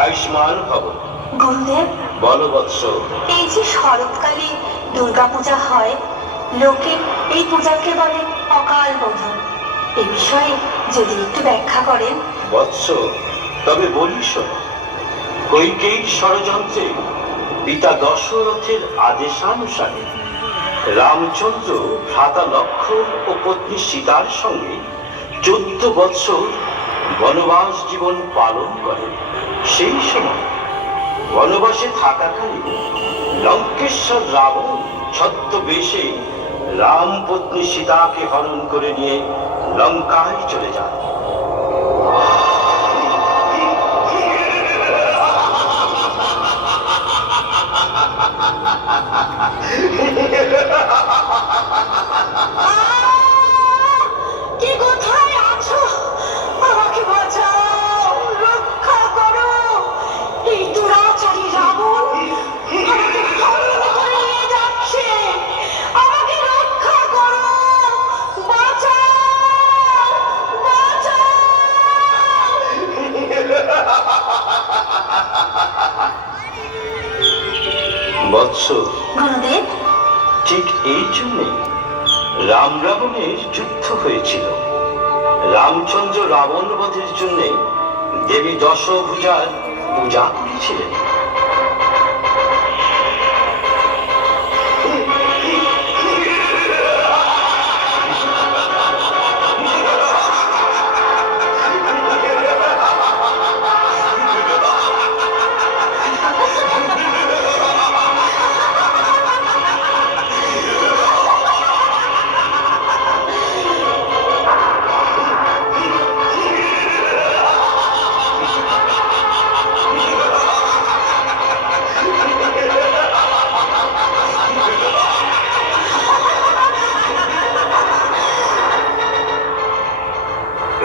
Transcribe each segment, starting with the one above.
আয়ুষ্মান ভব। গুরুদেব, বলো বৎস। এই যে শরৎকালে দুর্গা পূজা হয়, লোকে এই পূজাকে বলে অকাল বোধন। এ বিষয়ে যদি একটু ব্যাখ্যা করেন। বৎস, তবে বলি শোনো। কৈকেয়ীর ষড়যন্ত্রে পিতা দশরথের আদেশানুসারে রামচন্দ্র ভ্রাতা লক্ষ্মণ ও পত্নী সীতার সঙ্গে 14 বৎসর বনবাস জীবন পালন করেন। সেই সময় বনবাসে থাকাকালীন লঙ্কেশ্বর রাবণ ছদ্মবেশে রাম পত্নী সীতাকে হরণ করে নিয়ে লঙ্কায় চলে যান। বৎস, ঠিক এই জন্যে রাম রাবণের যুদ্ধ হয়েছিল। রামচন্দ্র রাবণ বধের জন্য দেবী দশভুজার পূজা করেছিলেন।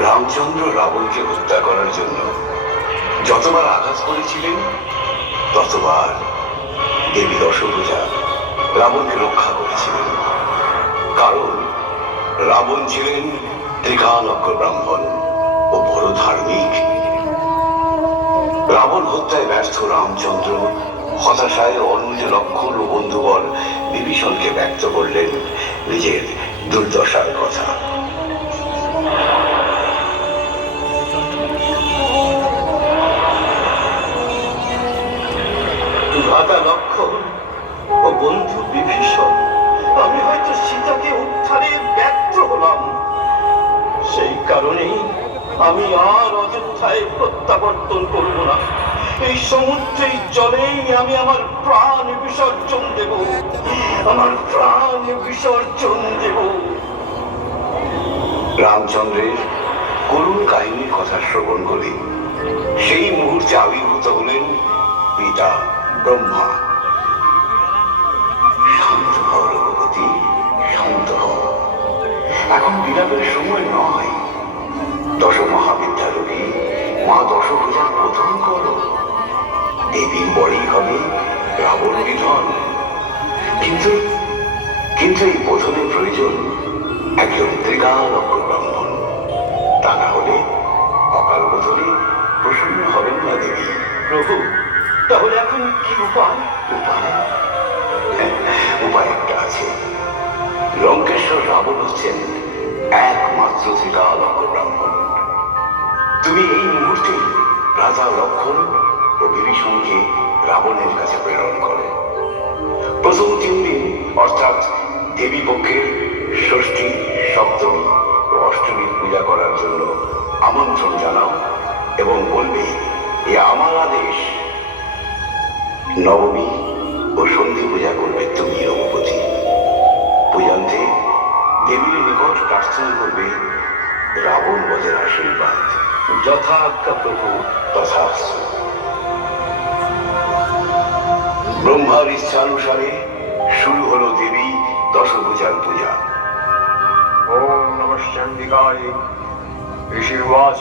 রামচন্দ্র রাবণকে হত্যা করার জন্য যতবার আঘাত করেছিলেন, ততবার দেবী দশভুজা রাবণকে রক্ষা করেছিলেন। কারণ রাবণ ছিলেন ত্রিকালজ্ঞ ব্রাহ্মণ ও বড় ধার্মিক। রাবণ হত্যায় ব্যর্থ রামচন্দ্র হতাশায় অনুজ লক্ষ্মণ ও বন্ধুবর বিভীষণকে ব্যক্ত করলেন নিজের দুর্দশার কথা। ভ্রাতা লক্ষ্মণ ও বন্ধু বিভীষণ, আমি হয়তো সীতাকে উদ্ধারে ব্যর্থ হলাম। সেই কারণেই আমি আর অযোধ্যায় প্রত্যাবর্তন করব না। এই সমুদ্রের জলেই আমি আমার প্রাণ বিসর্জন দেব, আমার প্রাণ বিসর্জন দেব। রামচন্দ্রের করুণ কাহিনীর কথা শ্রবণ করে সেই মুহূর্তে আবির্ভূত হলেন পিতা ব্রহ্মা। শান্ত হও রঘুপতি, শান্ত হও। এখন বিলাপের সময় নয়। দশ মহাবিদ্যারূপী মা দশভুজার প্রথম করো। দেবীর বরেই হবে রাবণ নিধন। কিন্তু এই বোধনের প্রয়োজন একজন ত্রিকালজ্ঞ ব্রাহ্মণ। তা না হলে অকাল বোধনে প্রসন্ন হবেন না দেবী। প্রভু, তাহলে এখন কি উপায়? উপায় একটা আছে। লঙ্কেশ্বর রাবণ হচ্ছেন একমাত্র ত্রিকালজ্ঞ ব্রাহ্মণ। তুমি এই মুহূর্তে রাজা লক্ষ্মণ ও বিভীষণকে রাবণের কাছে প্রেরণ করে প্রথম 3 দিন অর্থাৎ দেবী পক্ষের ষষ্ঠী, সপ্তমী ও অষ্টমীর পূজা করার জন্য আমন্ত্রণ জানাও এবং বলবে নবমী ও সন্ধি পূজা করবে তুমি রঘুপতি। পূজান্তে দেবীর নিকট প্রার্থনা করবে রাবণ বধের আশীর্বাদ। যথা আজ্ঞা প্রভু। তথাস্তু। ব্রহ্মার ইচ্ছানুসারে শুরু হলো দেবী দশভুজার পূজা। ओम नमः चंडिकाय। ऋषिर्वाच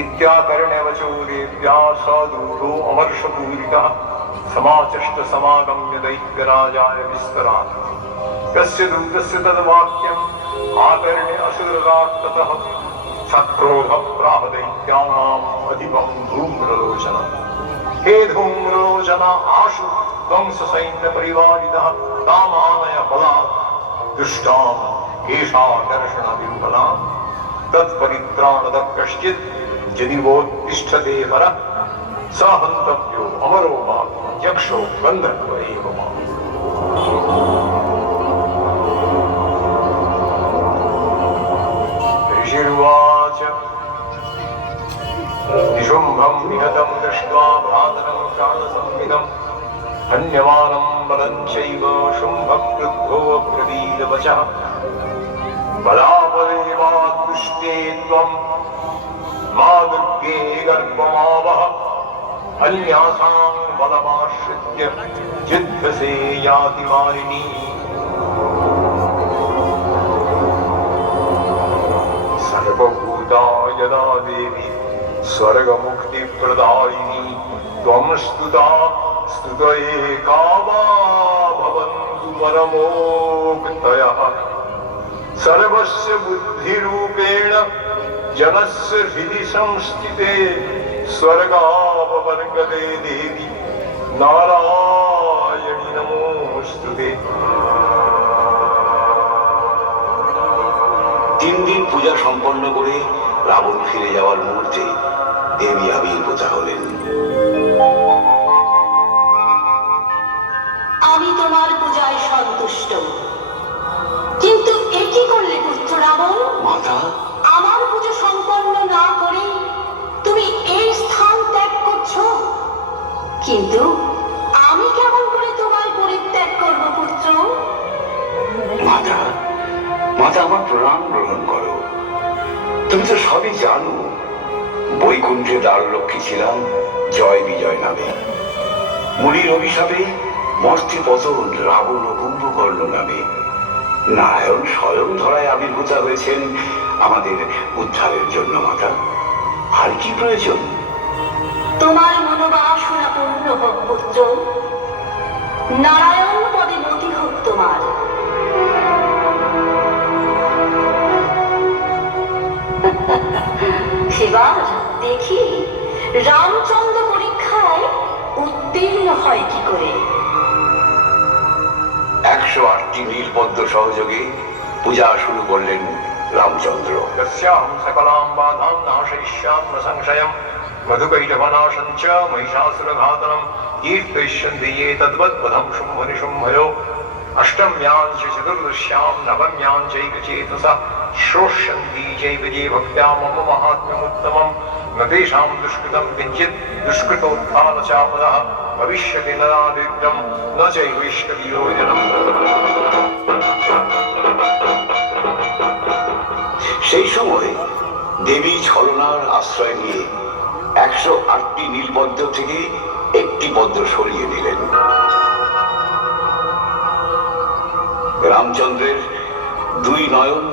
इत्याकर्ण्यवचो देव्या सदूरो अमर्षपूरितः समाचष्ट समागम्य दैत्यराजाय विस्तरात्। कस्य दूतस्य तद्वाक्यम् आकर्ण्य असुरराट्ततः सक्रोधः प्राह दैत्यानाम् अधिपं धूम्रलोचनः। हे धूम्रलोचना आशु वंशसैन्यपरिवारितः तामानय बलात् दुष्टाम् एषा दर्शन विफला। तत्परित्राणद कश्चित् यदि वोत्तिष्ठते वरः स हन्तव्यो अमरो वा यक्षो गन्धर्व एव वा। ऋषिर्वाच निशुम्भं निहतं दृष्ट्वा भ्रातरं प्राणसंविदं हन्यमानं बलं चैव शुम्भं क्रुद्धो ब्रवीरवचः। बलाबलेवादुष्टे त्वं मा दुर्गे गर्भमावह अन्यासां बलमाश्रित्य जिध्वसे याति मारिणी। सर्वभूता यदा देवी स्वर्गमुक्तिप्रदायिनी त्वं स्तुता स्तुत एका वा भवन्तु परमोक्तयः। सर्वस्य बुद्धिरूपेण जनस्य हृदि संस्थिते स्वर्गापवर्गदे देवी नारायणि नमोस्तुते। 3 দিন পূজা সম্পন্ন করে রাবণ ফিরে যাওয়ার মুহূর্তে দেবী আবির্ভূতা হলেন। আমি তোমার পূজায় সন্তুষ্ট, কিন্তু এ কি করলে পুত্র রাবণ? মাতা, আমার পুজো সম্পন্ন না করে তুমি এই স্থান ত্যাগ করছো, কিন্তু আমি কেমন করে তোমার পরিত্যাগ করব পুত্র? মাতা, মাতা আমার প্রণাম গ্রহণ করো। তুমি তো সবই জানো, বৈকুণ্ঠে দ্বারলক্ষ্মী ছিলাম জয় বিজয় নামে। মুনির অভিশাপে মর্তে পতন রাবণ ও কুম্ভকর্ণ নামে। নারায়ণ স্বয়ং ধরায় আবির্ভূতা হয়েছেন আমাদের উদ্ধারের জন্য। মাতা, আর কি প্রয়োজন? তোমার মনোবাসনা পূর্ণ হোক পুত্র, নারায়ণ পদে মতি হোক তোমার। এবার দেখি রামচন্দ্র পরীক্ষায় উত্তীর্ণ হয় কি করে। 108টি নীলপদ্ম সহযোগে পূজা শুরু করলেন রামচন্দ্র। यस्याहं सकलां बाधां नाशयिष्यामि न संशयम् मधुकैटभनाशं च महिषासुरघातनं कीर्तयिष्यन्ति ये तद्वद्वधं शुम्भनिशुम्भयो। अष्टम्यां च चतुर्दश्यां नवम्यां चैकचेतसः श्रोष्यन्ति चैव ये भक्त्या मम माहात्म्यमुत्तमम्। न तेषां दुष्कृतं किञ्चित् दुष्कृतोत्थानचापदः भविष्यति नरादिग्रं न चैवैष्यति योजनम्। সেই সময় দেবী ছলনার আশ্রয় নিয়ে 108টি নীলপদ্ম থেকে একটি পদ্ম সরিয়ে নিলেন। রামচন্দ্রের 2 নয়ন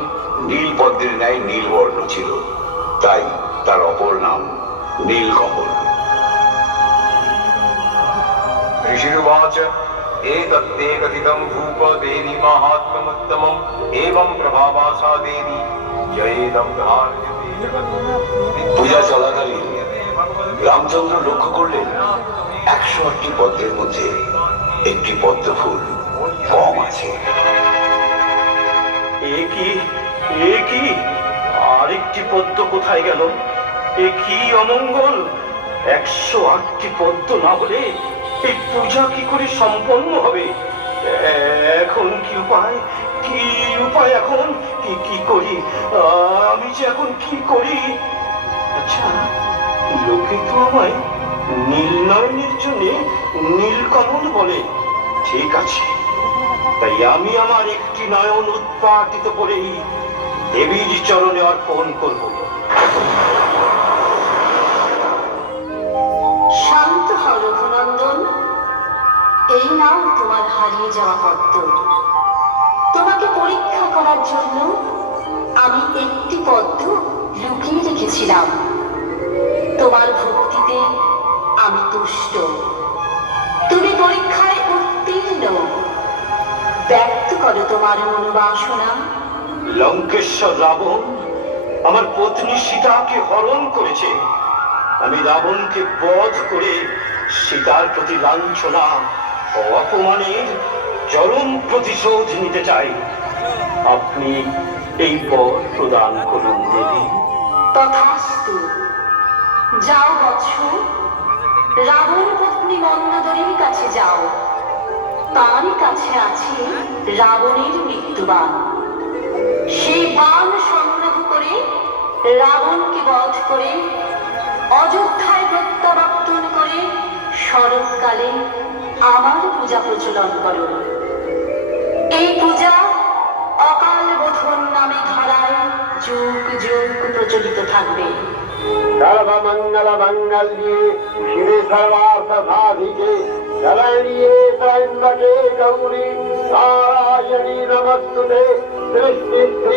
নীলপদ্মের ন্যায় নীলবর্ণ ছিল, তাই তার অপর নাম নীলকমল। ऋषिर्वाच एतत्ते कथितं भूप देवी माहात्म्यमुत्तमम् एवं प्रभावा सा देवी जयेदं धार्यते जगत्। পূজা চলাকালীন রামচন্দ্র লক্ষ্য করলেন 108টি পদ্মের মধ্যে একটি পদ্ম ফুল কম আছে। এ কি আরেকটি পদ্ম কোথায় গেল? এ কি অমঙ্গল! 108টি পদ্ম না হলে এই পূজা কি করে সম্পন্ন হবে? এখন কি উপায়? এখন কি করি? আমি যে এখন কি করি? আচ্ছা, লোকে তো আমায় নীলনয়নের জন্য নীল কমল বলে, ঠিক আছে, তাই আমি আমার একটি নয়ন উৎপাটিত করেই দেবীর চরণে অর্পণ করব। শান্ত হও রঘুনন্দন, এই নাও তোমার হারিয়ে যাওয়া পদ্ম। তোমাকে পরীক্ষা করার জন্য আমি একটি পদ্ম লুকিয়ে রেখেছিলাম। তোমার ভক্তিতে আমি তুষ্ট, তুমি পরীক্ষায় উত্তীর্ণ। ব্যক্ত করো তোমার মনোবাসনা। লঙ্কেশ্বর রাবণ আমার পত্নী সীতাকে হরণ করেছে। আমি রাবণকে বধ করে সীতার প্রতি লাঞ্ছনা ও অপমানের চরম প্রতিশোধ নিতে চাই। আপনি এই বর প্রদান করুন দেবী। তথাস্তু। যাও বৎস, রাবণ পত্নী মন্দোদরীর কাছে যাও। তারই কাছে আছে রাবণের মৃত্যুবাণ। সেই বাণ সংগ্রহ করে রাবণকে বধ করে অযোধ্যায় প্রত্যাবর্তন করে শরৎকালে আমার পূজা প্রচলন করো। এই পূজা অকাল বোধন নামে ধরায় যুগ যুগ প্রচলিত থাকবে। सर्वमङ्गलमङ्गल्ये शिवे सर्वार्थसाधिके शरण्ये त्र्यम्बके गौरी नारायणी नमस्तुते सृष्टिस्थितिविनाशाय